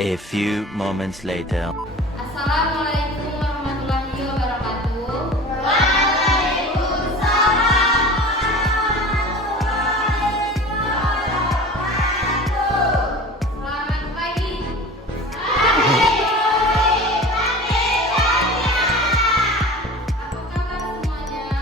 A few moments later. Assalamualaikum warahmatullahi wabarakatuh. Selamat pagi. Apa kabar semuanya?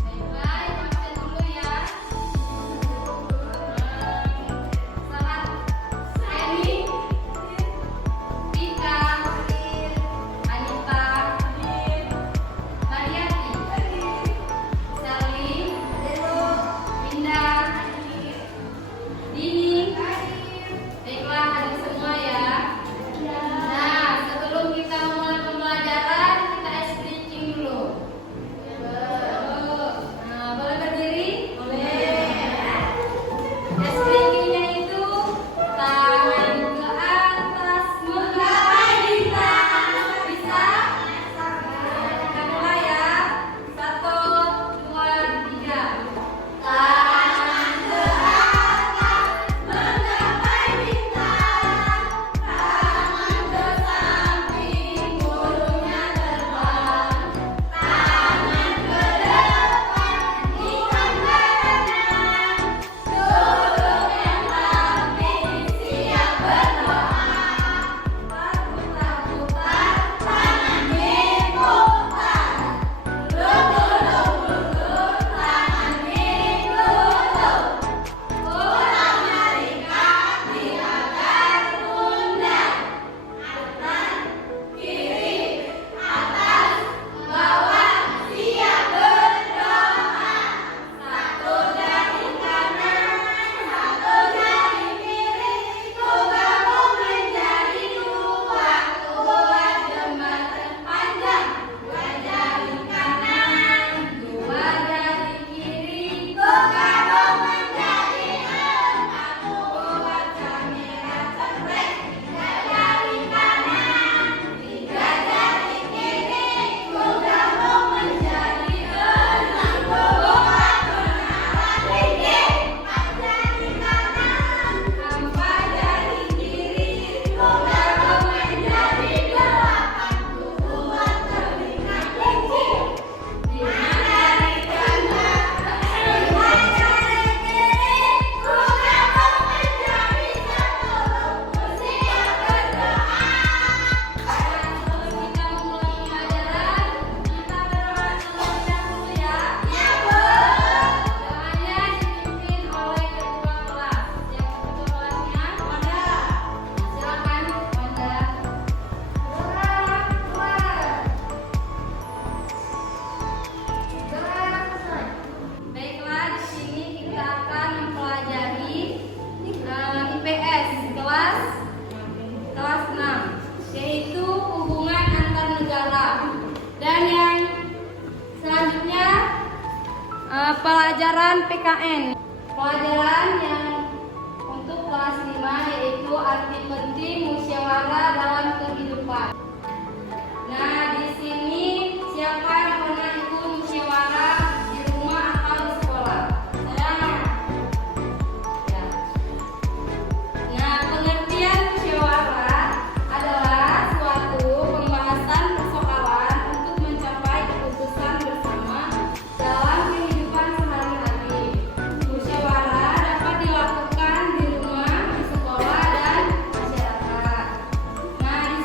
Baiklah, absen dulu ya. Selamat Eni, Tika, Anita, Mariati, Salim, Winda, Dini. Baiklah hadir semua ya. Nah, sebelum kita mulai pembelajaran, kita stretching dulu. Nah, boleh berdiri? Boleh. Stretchingnya itu tangan ke atas, menggapai bintang. Bisa? Kita mulai ya. 1, 2, 3. Tangan ke atas, menggapai bintang. Tangan ke samping, burungnya terbang. Tangan ke depan, ikan berenang. Burung yang rapi siap berdoa. Putar-putar tangan diputar. Lulur-lulur tangan dilulur. Pulang balik kaki agar pundak. Kanan, kiri, atas, bawah siap berdoa. Satu jari kanan, satu jari kiri, ku gabung menjadi dua. Buat jembatan panjang. Dua jari kanan, dua jari kiri, ku gabung menjadi empat. Buat kamera cekrek. Tiga jari kanan, tiga jari kiri, ku gabung menjadi enam. Buat menara tinggi. Empat jari kanan, empat jari kiri, ku gabung menjadi delapan. Buat telinga kelinci. Lima jari kanan, lima jari kiri, ku gabung menjadi 10. Siap berdoa. Sebelum kita memulai pembelajaran, kita berdoa terlebih dahulu ya. Ya, Bu. Doanya dipimpin oleh ketua kelas. Yang ketua kelasnya Wanda. Silakan Wanda. Baiklah, di sini kita akan mempelajari IPS kelas 6, yaitu hubungan antar negara. Dan yang selanjutnya pelajaran PKN. Pelajaran yang untuk kelas 5 yaitu arti penting musyawarah dalam kehidupan. Nah, di sini siapa yang pernah ikut musyawarah di rumah atau di sekolah? Saya. Ya. Nah, pengertian musyawarah adalah suatu pembahasan persoalan untuk mencapai keputusan bersama dalam kehidupan sehari-hari. Musyawarah dapat dilakukan di rumah, di sekolah, dan masyarakat. Nah, di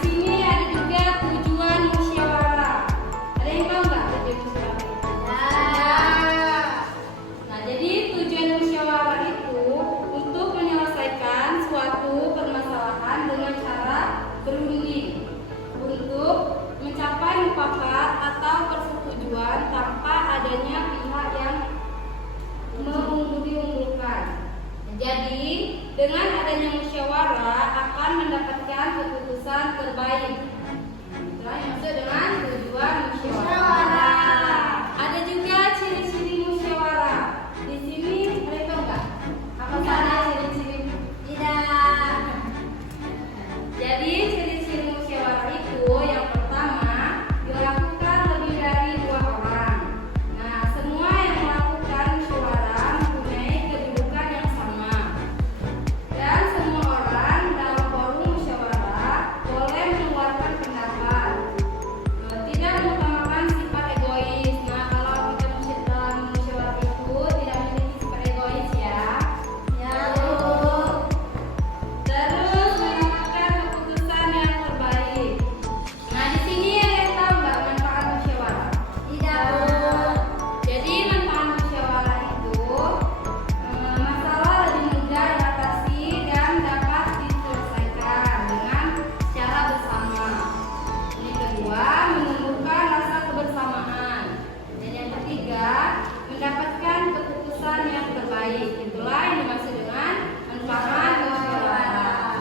baik. Itulah yang dimaksud dengan manfaat musyawarah.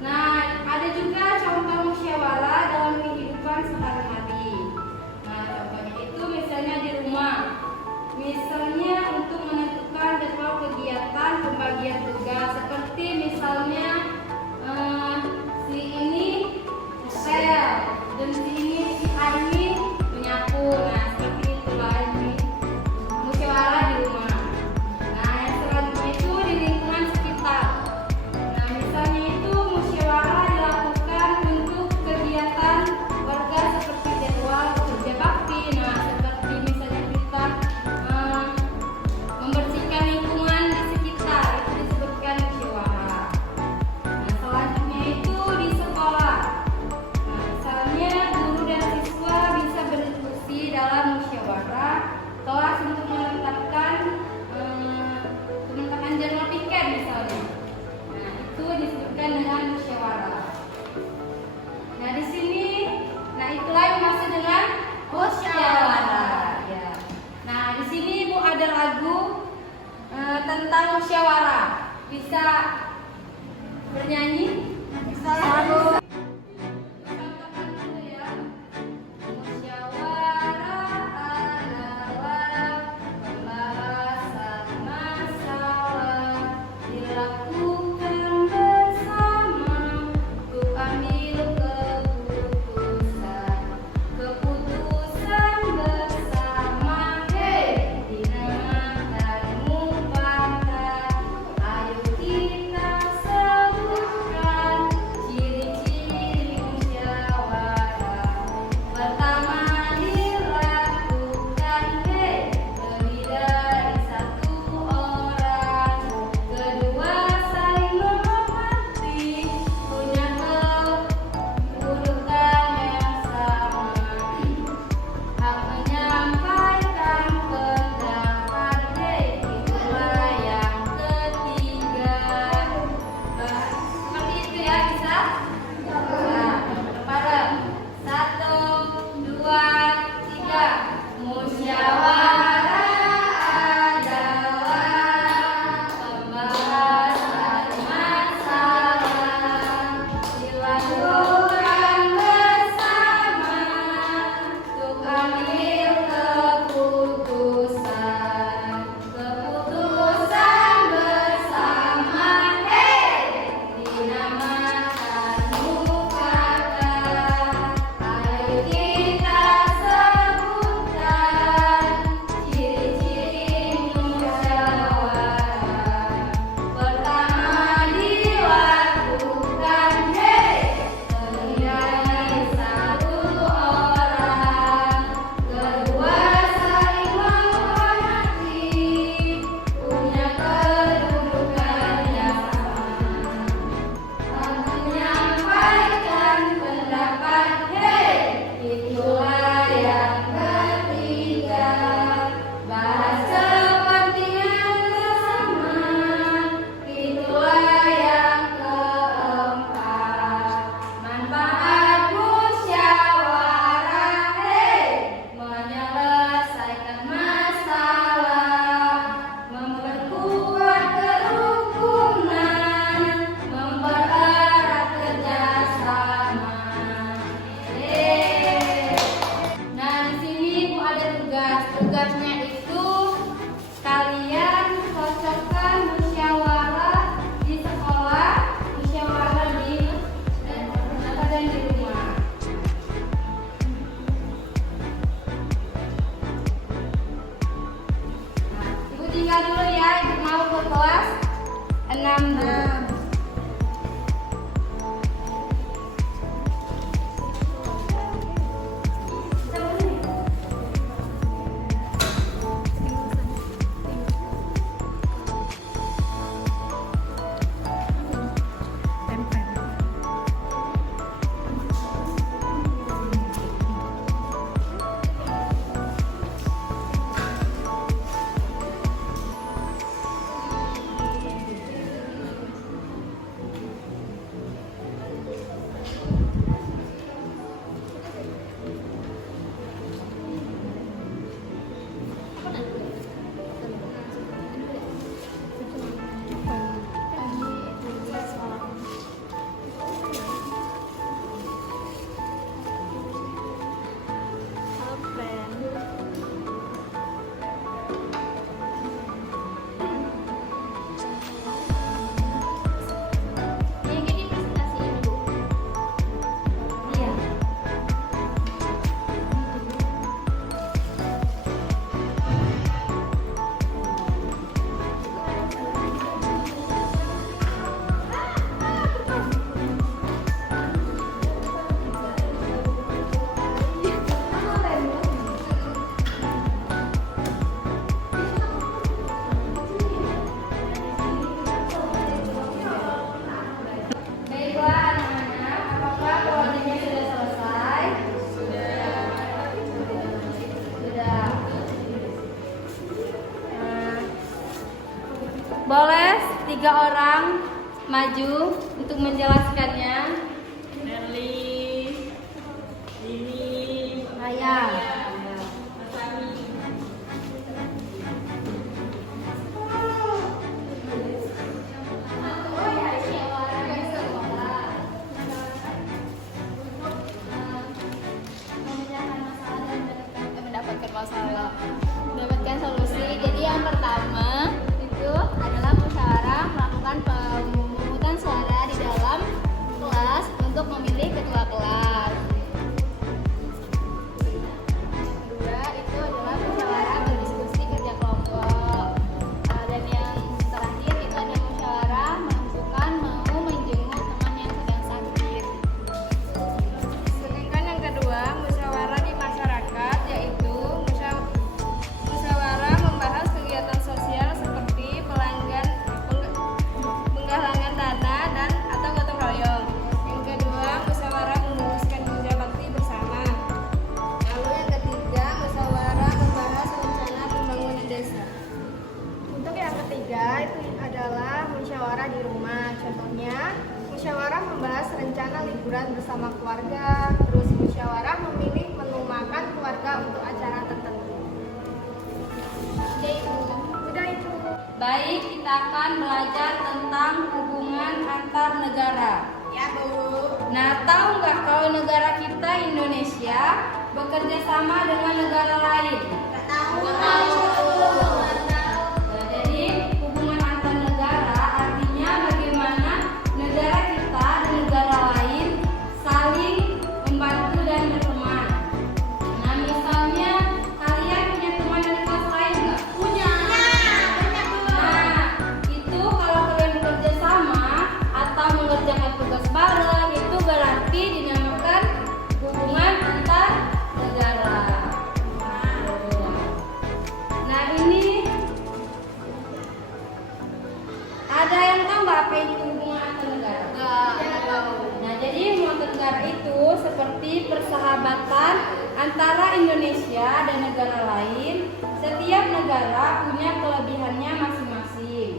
Nah, ada juga contoh musyawarah dalam kehidupan sehari-hari. Nah, contohnya itu misalnya di rumah. Misalnya untuk menentukan jadwal kegiatan pembagian tugas, seperti misalnya si ini ngepel dan si ini menyapu. Nah, seperti itulah ini musyawarah di rumah. Nah, yang selanjutnya itu di lingkungan sekitar. Nah, misalnya itu musyawarah dilakukan untuk kegiatan warga seperti jadwal kerja bakti. Nah, seperti misalnya kita membersihkan lingkungan di sekitar, itu disebutkan musyawarah. Nah, selanjutnya itu di sekolah. Nah, misalnya guru dan siswa bisa berdiskusi dalam musyawarah kelas untuk menetapkan jadwal piket misalnya. Nah, itu disebutkan dengan musyawarah. Nah, di sini, nah itulah yang maksud dengan musyawarah. Ya. Nah, di sini Ibu ada lagu tentang musyawarah. Bisa bernyanyi? Bisa. Contohkan dulu ya. Musyawarah adalah pembahasan masalah dilakukan bersama untuk ambil keputusan bersama. Dinamakan mufakat. Ayo kita sebutkan ciri-ciri musyawarah. Pertama, dilakukan lebih dari satu orang. Kedua, saling menghormati, punya kedudukan yang sama. Hak menyampaikan pendapat, itulah yang ketiga. Seperti itu ya, bisa? Nah, bareng. 1, 2, 3. Musyawarah adalah pembahasan masalah dilakukan bersama untuk ambil keputusan bersama. Dinamakan mufakat. Ayo kita sebutkan ciri-ciri musyawarah. Pertama, dilakukan lebih dari satu orang. Kedua, saling menghormati, punya kedudukan yang sama. Menyampaikan pendapat, itulah yang ketiga. Bahas kepentingan bersama, itulah yang keempat. Manfaat musyawarah, menyelesaikan masalah, memperkuat kerukunan, mempererat kerjasama. Nah, di sini Ibu ada tugas. Tugasnya itu kalian cocokkan musyawarah di sekolah, musyawarah di dan di rumah. Nah, Ibu tinggal dulu ya, Ibu mau ke kelas 6 dulu. Boleh 3 orang maju untuk menjelaskannya. Merly, Lini, Raya. Mas Ami. Mendapatkan solusi. Jadi yang pertama itu adalah musyawarah melakukan pemungutan suara di dalam kelas untuk memilih ketua kelas. Kedua itu adalah musyawarah berdiskusi kerja kelompok. Dan yang terakhir itu ada musyawarah menentukan mau menjenguk teman yang sedang sakit. Sedangkan yang kedua, musyawarah di masyarakat, yaitu musyawarah membahas kegiatan sosial seperti penggalangan dana dan atau gotong royong. Yang kedua, musyawarah memutuskan kerja bakti bersama. Lalu yang ketiga, musyawarah membahas rencana pembangunan desa. Untuk yang ketiga itu adalah musyawarah di rumah. Contohnya, musyawarah membahas rencana liburan bersama keluarga. Terus musyawarah memilih menu makan keluarga untuk acara tertentu. Udah itu. Baik, kita akan belajar tentang hubungan antar negara. Ya, Bu. Nah, tahu nggak kalau negara kita Indonesia bekerja sama dengan negara lain? Tahu. Nah, jadi hubungan antar negara artinya bagaimana negara kita dan negara lain saling membantu dan berteman. Nah, misalnya kalian punya teman dari kelas lain nggak? Punya. Nah, itu kalau kalian bekerja sama atau mengerjakan tugas bareng, itu berarti dinamakan hubungan antar negara. Nah, ini ada yang tahu nggak apa itu hubungan antar negara? Nah, jadi hubungan antar negara itu seperti persahabatan antara Indonesia dan negara lain. Setiap negara punya kelebihannya masing-masing.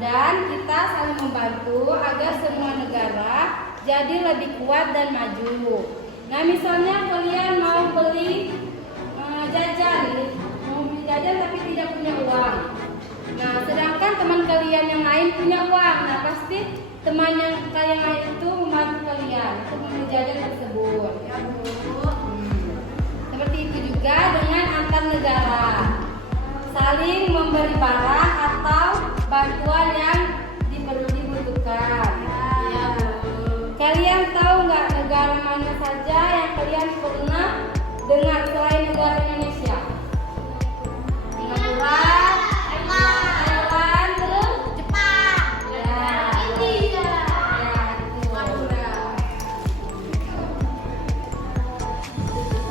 Dan kita saling membantu agar semua negara jadi lebih kuat dan maju. Nah, misalnya kalian mau beli jajan, mau beli jajan tapi tidak punya uang. Nah, sedangkan teman kalian yang lain punya uang. Nah, pasti teman yang kalian lain itu membantu kalian untuk membeli jajan tersebut. Ya, Bu. Seperti itu juga dengan antar negara. Saling memberi barang atau bantuan yang dibutuhkan. Ya, Bu. Kalian tahu nggak negara mana saja yang kalian pernah dengar selain negara Indonesia? Singapura, Thailand, terus Jepang. ya, India. ya, itu.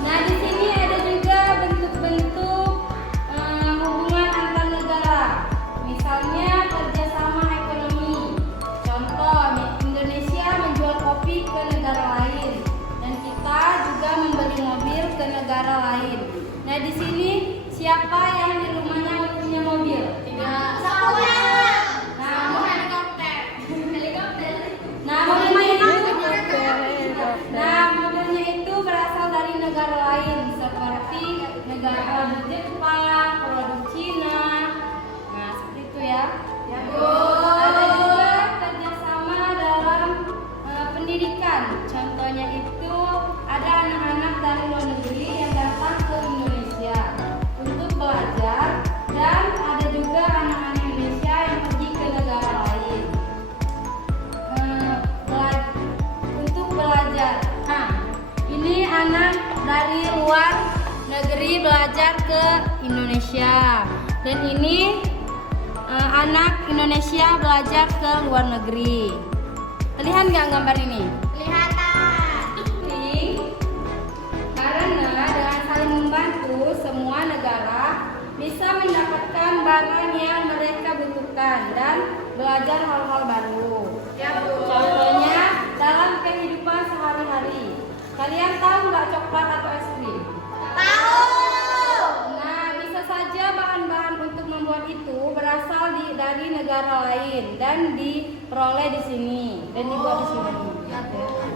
Nah, di sini ada juga bentuk-bentuk hubungan antar negara. Misalnya kerjasama ekonomi. Contoh, Indonesia menjual kopi ke negara lain dan kita juga membeli mobil ke negara lain. Nah, di sini siapa yang di rumahnya punya mobil? Tidak. Nah, mobilnya itu berasal dari negara lain seperti negara Jepang, produk Cina. Nah, seperti itu ya. Ya, Bu. Ada juga kerjasama dalam pendidikan. Contohnya itu ada anak-anak dari luar negeri yang datang ke Indonesia untuk belajar, dan ada juga anak-anak Indonesia yang pergi ke negara lain untuk belajar. Nah, ini anak dari luar negeri belajar ke Indonesia, dan ini anak Indonesia belajar ke luar negeri. Terlihat nggak gambar ini? Karena dengan saling membantu, semua negara bisa mendapatkan barang yang mereka butuhkan dan belajar hal-hal baru. Ya, Bu. Contohnya dalam kehidupan sehari-hari. Kalian tahu nggak coklat atau es krim? Nah, bisa saja bahan-bahan untuk membuat itu berasal dari dari negara lain dan diperoleh di sini dan dibuat di sini.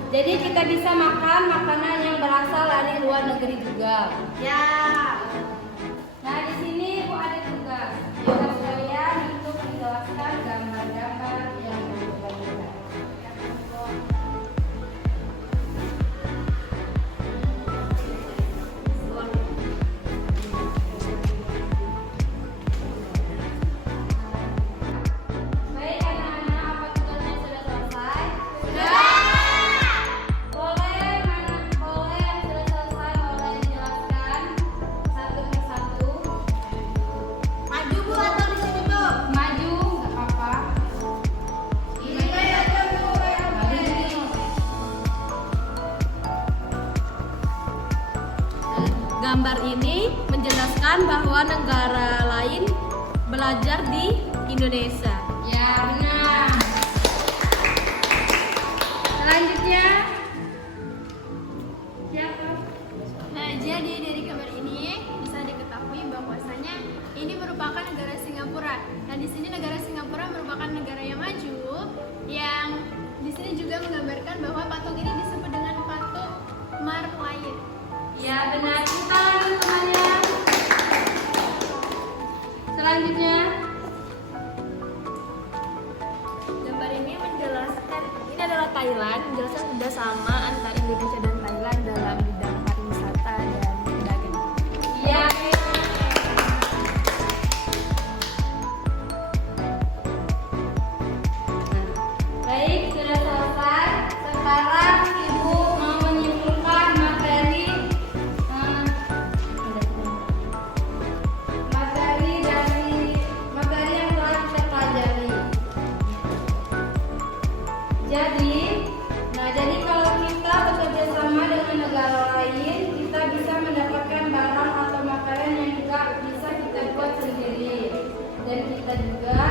Jadi kita bisa makan makanan yang berasal dari luar negeri juga. Ya. Nah, di sini Bu ada tugas. Tugas kalian untuk menjelaskan gambar-gambar yang berbeda. Baik anak-anak, apa tugasnya sudah selesai? Boleh yang sudah selesai boleh dijelaskan satu persatu. Maju Bu atau di sini Bu? Maju, nggak apa-apa. Ini aja Bu. Maju dulu. Gambar ini menjelaskan bahwa negara lain belajar di Indonesia. Ya, benar. Selanjutnya siapa? Nah, jadi dari gambar ini bisa diketahui bahwasanya ini merupakan negara Singapura. Dan di sini negara Singapura merupakan negara yang maju, yang di sini juga menggambarkan bahwa patung ini disebut dengan patung Marlian. Ya, benar. Kita lanjut temannya. Selanjutnya Gambar ini menjelaskan, ini adalah Thailand, menjelaskan kerjasama antara Indonesia dan Thailand dalam bidang pariwisata dan perdagangan. ya. Baik, sudah selesai. Sekarang Ibu mau menyimpulkan materi materi yang telah kita pelajari. Jadi kalau kita bekerja sama dengan negara lain, kita bisa mendapatkan barang atau makanan yang juga bisa kita buat sendiri. Dan kita juga